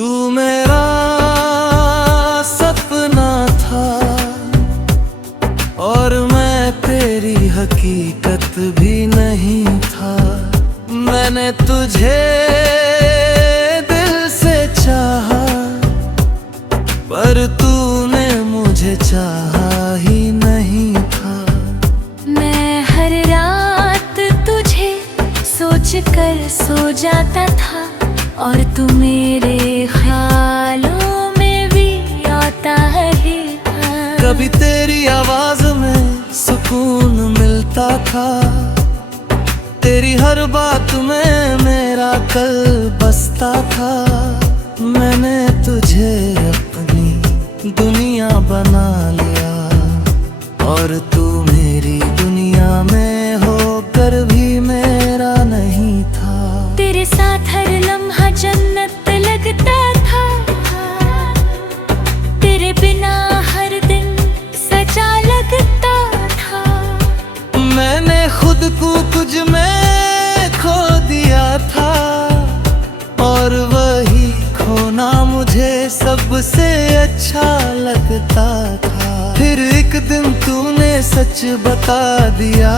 तू मेरा सपना था और मैं तेरी हकीकत भी नहीं था। मैंने तुझे दिल से चाहा, पर तूने मुझे चाहा ही नहीं था। मैं हर रात तुझे सोच कर सो जाता था, और तू मेरे ख्यालों में भी आता है। कभी तेरी आवाज में सुकून मिलता था, तेरी हर बात में मेरा कल बसता था। मैंने तुझे अपनी दुनिया बना लिया, और तू मेरी दुनिया में होकर भी मेरा नहीं था। तेरे साथ हर लम्हा जन्नत लगता था, तेरे बिना हर दिन सजा लगता था। मैंने खुद को कुछ में खो दिया था, और वही खोना मुझे सबसे अच्छा लगता था। फिर एक दिन तूने सच बता दिया,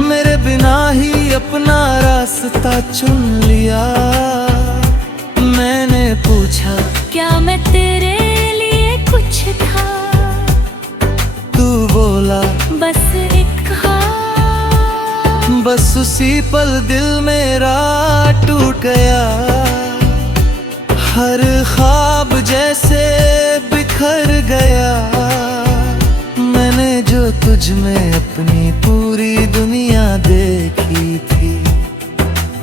मेरे बिना ही अपना रास्ता चुन लिया। मैंने पूछा क्या मैं तेरे लिए कुछ था? तू बोला बस एक ख्वाब। बस उसी पल दिल मेरा टूट गया। हर ख्वाब जैसे बिखर गया। मैंने जो तुझ में अपनी पूरी दुनिया देखी थी,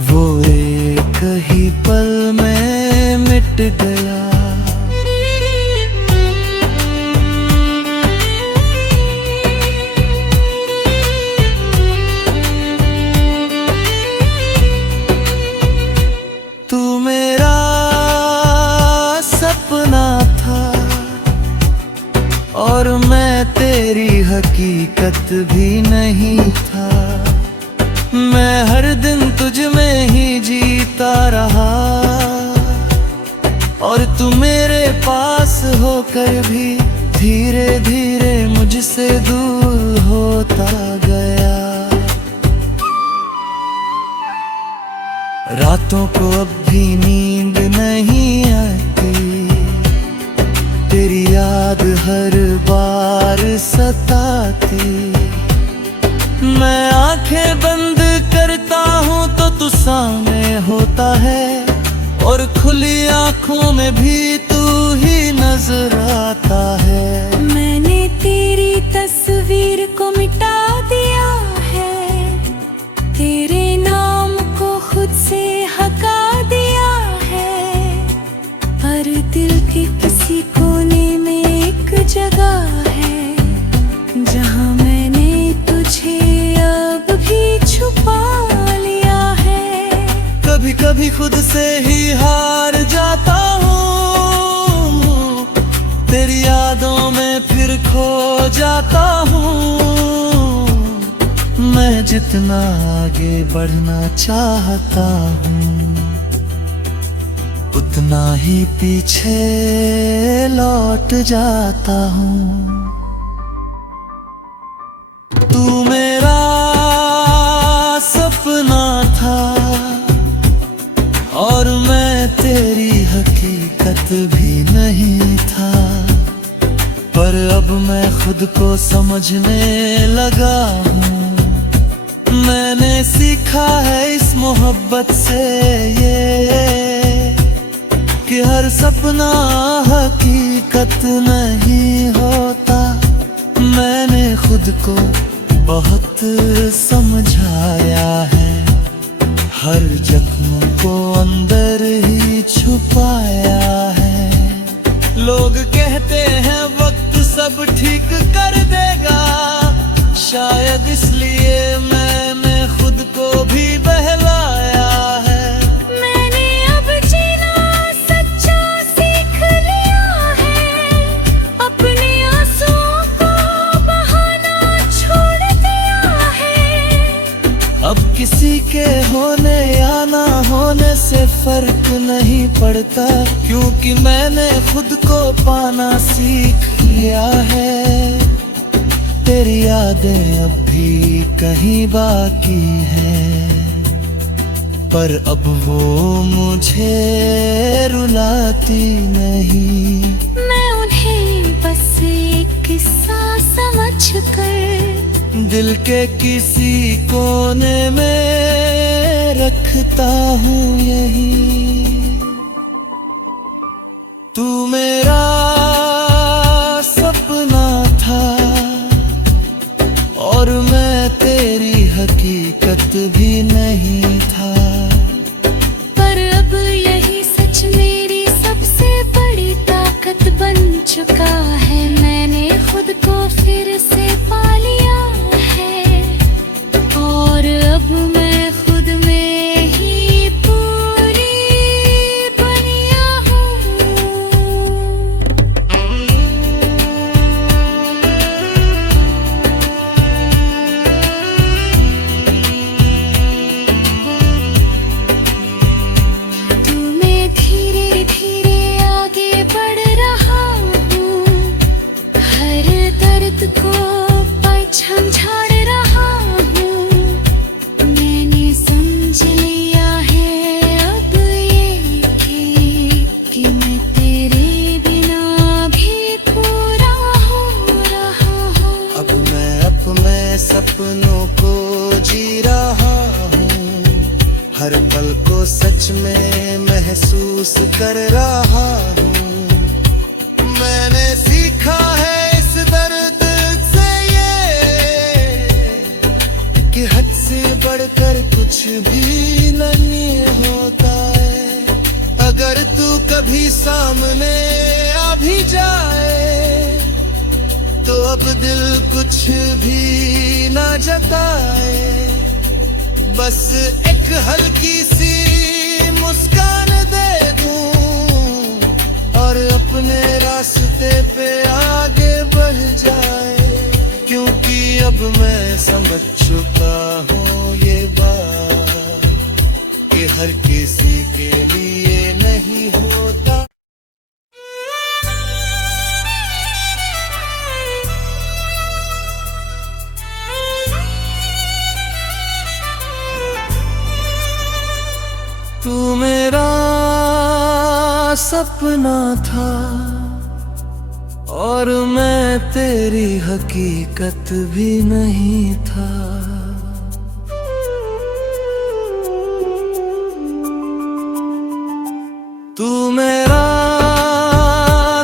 वो एक ही पल में मिट गया। तू मेरा सपना था और मैं तेरी हकीकत भी नहीं था। मैं हर दिन तुझ में ही जीता रहा, और तू मेरे पास होकर भी धीरे धीरे मुझसे दूर होता गया। रातों को अब भी नींद नहीं आती, तेरी याद हर बार सताती। मैं आंखें बंद करता हूँ तो तू सामने होता है, और खुली आंखों में भी तू ही नजर आता है। मैंने तेरी तस्वीर को मिटा दिया है, तेरे नाम को खुद से हटा दिया है। पर दिल के किसी कोने में एक जगह है, जहाँ मैंने तुझे अब भी छुपा लिया है। कभी कभी खुद से ही हार जाता हूँ, तेरी यादों में फिर खो जाता हूँ। मैं जितना आगे बढ़ना चाहता हूँ, उतना ही पीछे लौट जाता हूँ। तू मेरा सपना था और मैं तेरी हकीकत भी नहीं था। पर अब मैं खुद को समझने लगा हूँ। मैंने सीखा है इस मोहब्बत से ये, कि हर सपना हकीकत नहीं होता। मैंने खुद को बहुत समझाया है, हर जख्म को अंदर ही छुपाया है। लोग कहते हैं वक्त सब ठीक कर देगा, शायद इसलिए मैंने खुद को भी बहलाया है। मैंने अब जीना सच्चा सीख लिया है, अपने आंसुओं को बहाना छोड़ दिया है। अब किसी के होने या ना होने से फर्क नहीं पड़ता, क्योंकि मैंने खुद को पाना सीख लिया है। तेरी यादें अब भी कहीं बाकी हैं, पर अब वो मुझे रुलाती नहीं। मैं उन्हें बस एक किस्सा समझकर दिल के किसी कोने में रखता हूँ यही। तू मेरा सपना था और मैं तेरी हकीकत भी नहीं था, पर अब यही सच मेरी सबसे बड़ी ताकत बन चुका है। मैंने खुद को फिर से पा लिया है और अब मैं खुद में ही पूरी दुनिया हूँ। तू मैं धीरे धीरे आगे बढ़ रहा हूँ, हर दर्द को पहचान झाड़ रहा हूँ। मैंने समझ लिया है अब ये कि मैं तेरे बिना भी पूरा हो रहा हूँ। अब मैं अपने सपनों को जी रहा हूँ, हर पल को सच में महसूस कर रहा हूँ। मैंने सीखा है इस दर्द से ये कि हद से बढ़कर कुछ भी नहीं होता है। अगर तू कभी सामने आ भी जाए तो अब दिल कुछ भी ना जताए, बस एक हल्की सी मुस्कान दे दूं और अपने रास्ते पे आगे बढ़ जाए। क्योंकि अब मैं समझ चुका हूँ ये बात कि हर किसी के लिए नहीं होता। तू मेरा सपना था और मैं तेरी हकीकत भी नहीं था। तू मेरा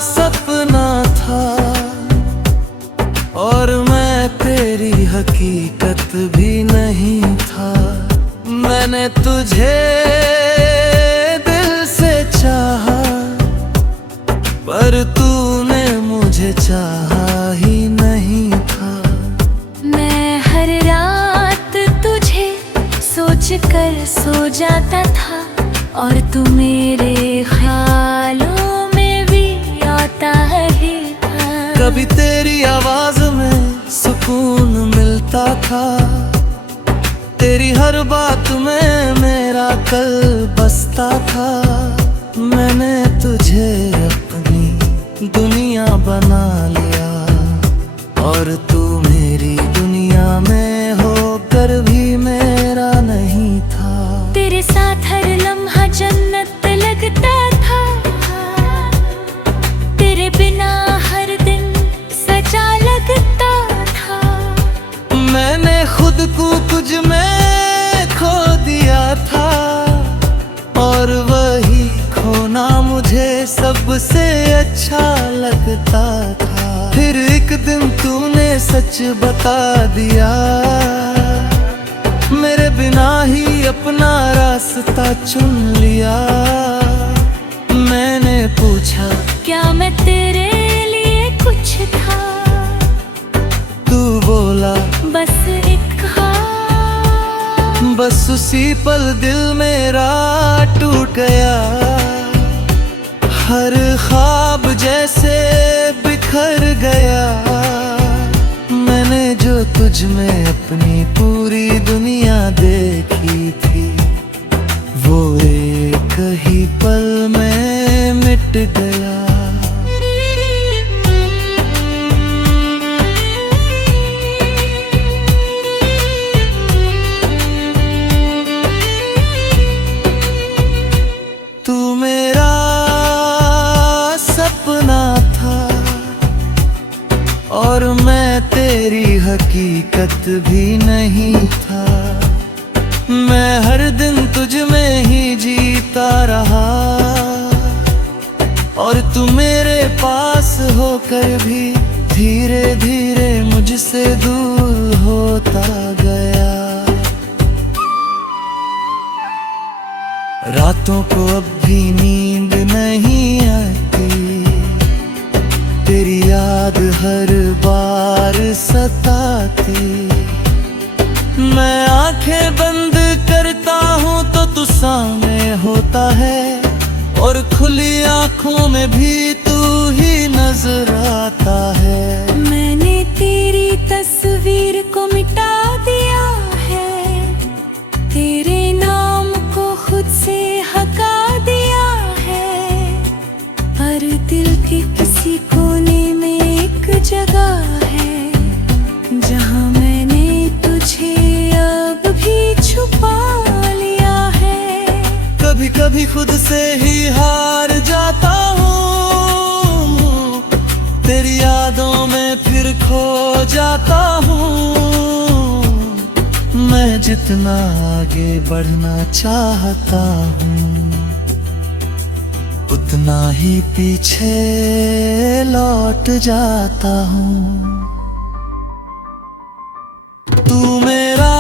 सपना था और मैं तेरी हकीकत भी नहीं था। मैंने तुझे दिल से चाहा, पर तूने मुझे चाहा ही नहीं था। मैं हर रात तुझे सोच कर सो जाता था और तू मेरे ख्यालों में भी आता ही था। कभी तेरी आवाज में सुकून मिलता था, तेरी हर बात में मेरा कल बसता था। मैंने तुझे अपनी दुनिया बना लिया और तू मेरी दुनिया में होकर भी मेरा नहीं था। तेरे साथ हर लम्हा जन्नत लगता था, तेरे बिना हर दिन सजा लगता था। मैंने खुद को कुछ में खो दिया था और वही खोना मुझे सबसे अच्छा लगता था। फिर एक दिन तूने सच बता दिया, मेरे बिना ही अपना रास्ता चुन लिया। मैंने पूछा क्या मैं तेरे लिए कुछ था? तू बोला बस एक ख्वाब। बस उसी पल दिल मेरा टूट गया, हर ख्वाब जैसे बिखर गया। मैंने जो तुझ में अपनी पूरी दुनिया देखी थी, वो एक हकीकत भी नहीं था। मैं हर दिन तुझ में ही जीता रहा, और तू मेरे पास होकर भी धीरे धीरे मुझसे दूर होता गया। रातों को अब भी नींद नहीं आती, तेरी याद हर बार सताती। मैं आंखें बंद करता हूँ तो तू सामने होता है, और खुली आंखों में भी तू ही नजर आता है। मैंने तेरी तस्वीर को मिटा दिया है, तेरे नाम को खुद से हटा दिया है, पर दिल के किसी कोने में एक जगह है जहाँ मैंने तुझे अब भी छुपा लिया है। कभी कभी खुद से ही हार जाता हूँ, तेरी यादों में फिर खो जाता हूँ। मैं जितना आगे बढ़ना चाहता हूँ, उतना ही पीछे लौट जाता हूँ। तू मेरा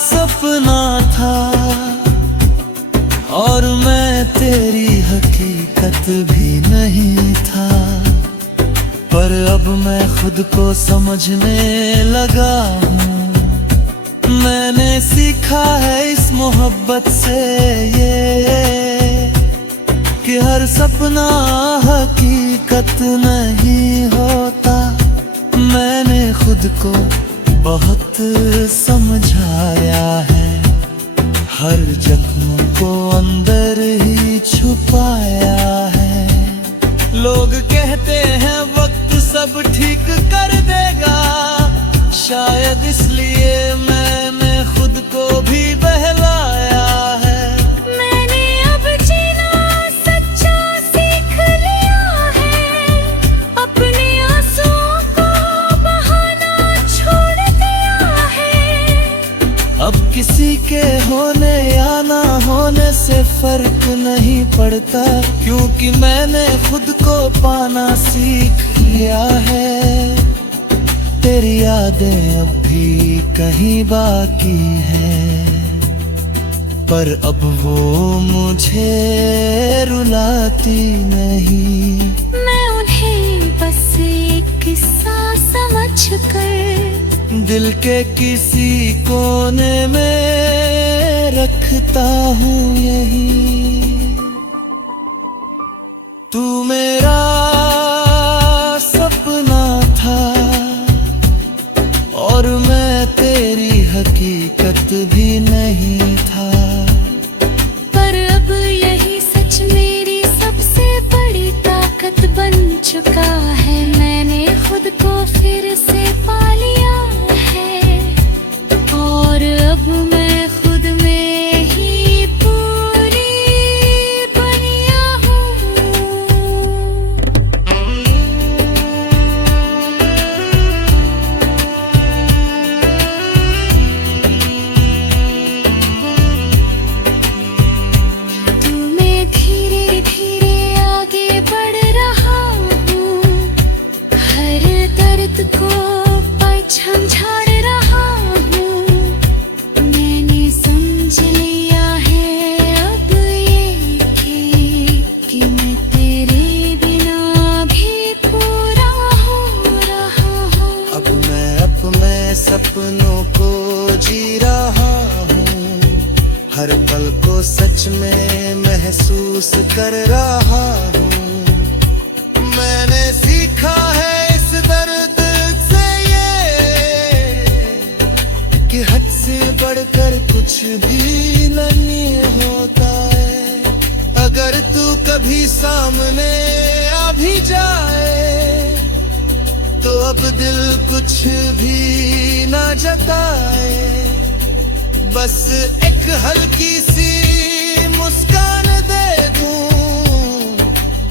सपना था, और मैं तेरी हकीकत भी नहीं था। पर अब मैं खुद को समझने लगा हूँ, मैंने सीखा है इस मोहब्बत से ये, कि हर सपना हकीकत नहीं होता। मैंने खुद को बहुत समझाया है, हर जख्म को अंदर ही छुपाया है। लोग कहते हैं वक्त सब ठीक कर देगा, शायद इसलिए मैंने खुद को भी बहलाया है। मैंने अब जीना सच्चा सीख लिया है, अपने आंसुओं को बहाना छोड़ दिया है। अब किसी के होने या ना होने से फर्क नहीं पड़ता, क्योंकि मैंने खुद को पाना सीख लिया है। तेरी यादें अब भी कहीं बाकी हैं, पर अब वो मुझे रुलाती नहीं। मैं उन्हें बस एक किस्सा समझकर दिल के किसी कोने में रखता हूँ यही। तू मेरा सपना था, और मैं तेरी हकीकत भी नहीं था। पर अब यही सच मेरी सबसे बड़ी ताकत बन चुका है। मैंने खुद को फिर से पा लिया है, और अब मैं खुद में ही पूरी बनिया हूँ। तू मैं धीरे धीरे आगे बढ़ रहा हूँ, हर दर्द को पहचान झाड़ रहा हूँ। मैंने समझ लिया है अब ये कि मैं तेरे बिना भी पूरा हो रहा हूँ। अब मैं अपने सपनों को जी रहा हूँ, हर पल को सच में महसूस कर रहा हूँ। मैंने सीखा है इस दर्द से ये, कि हद से बढ़कर कुछ भी नहीं होता है। अगर तू कभी सामने आ भी जाए, तो अब दिल कुछ भी ना जताए। बस एक हल्की सी मुस्कान दे दूं,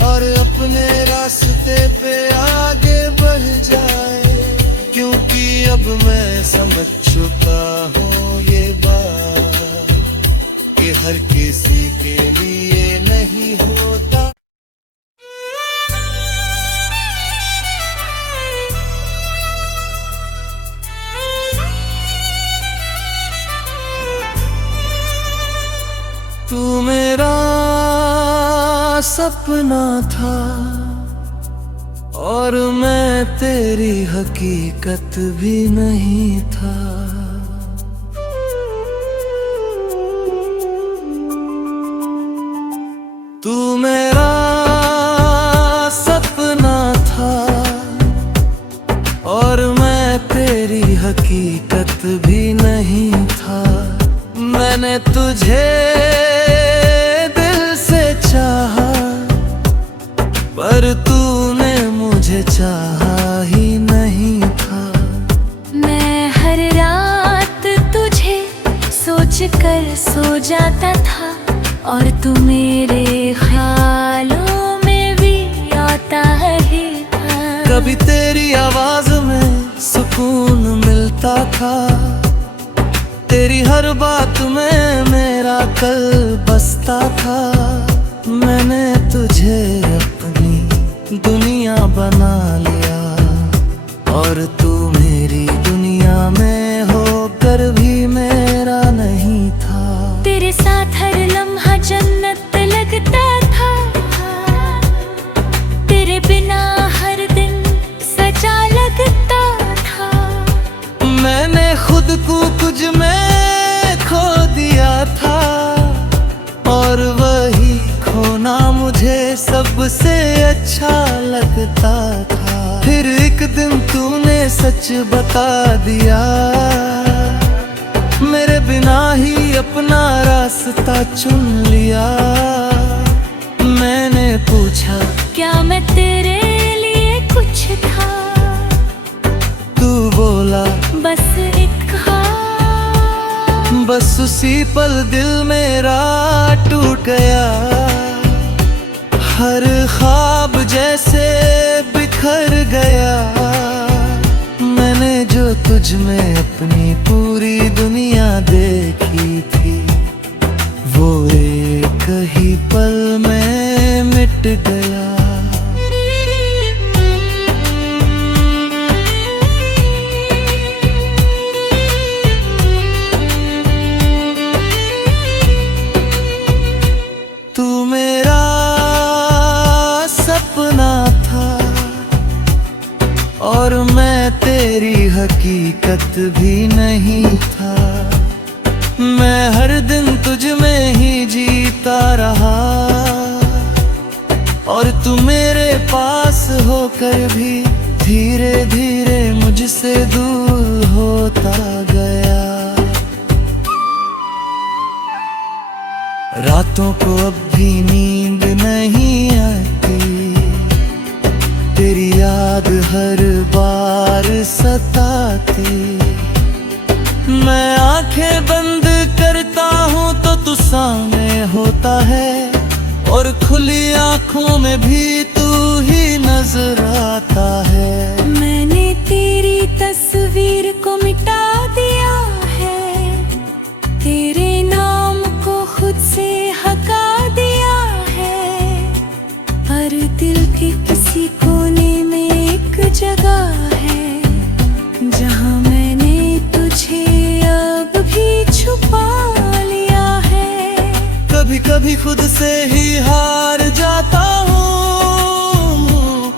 और अपने रास्ते पे आगे बढ़ जाए। क्यों क्योंकि अब मैं समझ चुका हूँ ये बात कि हर किसी के लिए नहीं होता। तू मेरा सपना था और मैं तेरी हकीकत भी नहीं था। तू मेरा सपना था और मैं तेरी हकीकत भी नहीं था। मैंने तुझे दिल से चाहा पर तूने मुझे चाहा ही नहीं था। मैं हर रात तुझे सोच कर सो जाता था और तू मेरे ख्यालों में भी आता ही था। कभी तेरी आवाज में सुकून मिलता था, तेरी हर बात में मेरा कल बसता था। मैंने तुझे अपनी दुनिया बना लिया और तू मेरी दुनिया में होकर भी मेरा नहीं था। तेरे साथ हर लम्हा जन्नत लगता था, तेरे बिना हर दिन सजा लगता था। मैंने खुद को कुछ में खो दिया था और वही खोना मुझे सबसे अच्छा लगता था। फिर एक दिन तूने सच बता दिया, मेरे बिना ही अपना रास्ता चुन लिया। मैंने पूछा क्या मैं तेरे लिए कुछ था? तू बोला बस एक ख्वाब। बस उसी पल दिल मेरा टूट गया। हर ख्वाब जैसे बिखर गया। मैंने जो तुझ में अपनी पूरी दुनिया देखी थी वो एक ही पल में मिट गया। तू मेरा सपना था और मैं तेरी हकीकत भी नहीं था। मैं हर दिन तुझ में ही जीता रहा और तू मेरे पास होकर भी धीरे धीरे मुझसे दूर होता गया। रातों को अब भी नींद नहीं आती, तेरी याद हर बार सताती। मैं आंखें बंद करता हूँ तो तू सामने होता है और खुली आंखों में भी तू ही नजर आता है। मैंने तेरी तस्वीर को मिटा दिया है, तेरे नाम को खुद से हटा दिया है। पर दिल के किसी कोने में एक जगह है जहाँ मैंने तुझे अब भी छुपा लिया है। कभी कभी खुद से ही हार जाता हूँ,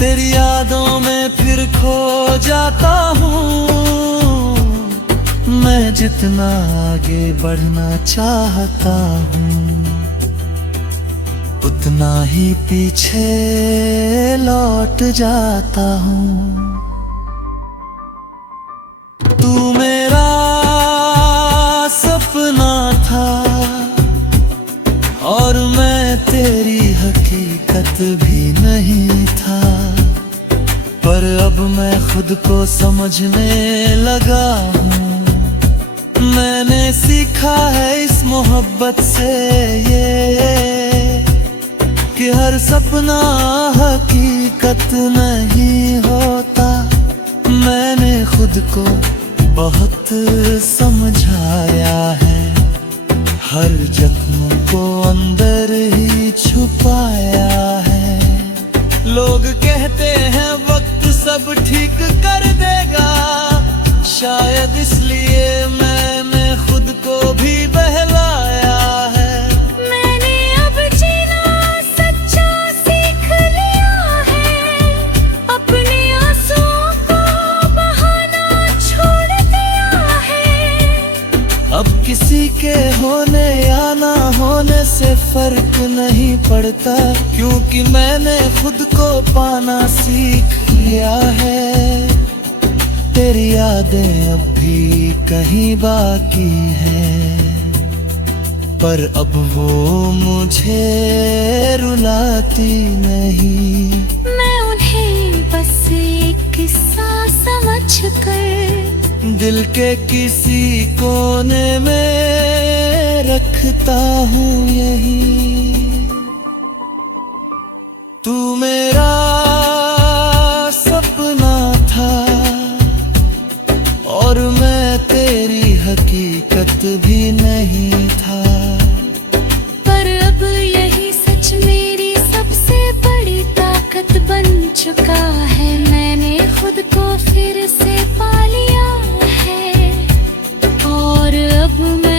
तेरी यादों में फिर खो जाता हूँ। मैं जितना आगे बढ़ना चाहता हूँ उतना ही पीछे लौट जाता हूँ। तू मेरा सपना था और मैं तेरी हकीकत भी नहीं था। पर अब मैं खुद को समझने लगा हूँ। मैंने सीखा है इस मोहब्बत से ये कि हर सपना हकीकत नहीं होता। मैंने खुद को बहुत समझाया है, हर जख्म को अंदर ही छुपाया है। लोग कहते हैं वक्त सब ठीक कर देगा, शायद इसलिए मैंने खुद को भी बहलाया है। मैंने अब जीना सच्चा सीख लिया है, अपने आंसुओं को बहाना छोड़ दिया है। अब किसी के होने या ना होने से फर्क नहीं पड़ता, क्योंकि मैंने खुद को पाना सीख लिया है। तेरी यादें अब भी कहीं बाकी हैं, पर अब वो मुझे रुलाती नहीं। मैं उन्हें बस एक किस्सा समझकर दिल के किसी कोने में रखता हूँ यही। तू मेरा सपना था और मैं तेरी हकीकत भी नहीं था, पर अब यही सच मेरी सबसे बड़ी ताकत बन चुका है। मैंने खुद को फिर से पा लिया है और अब मैं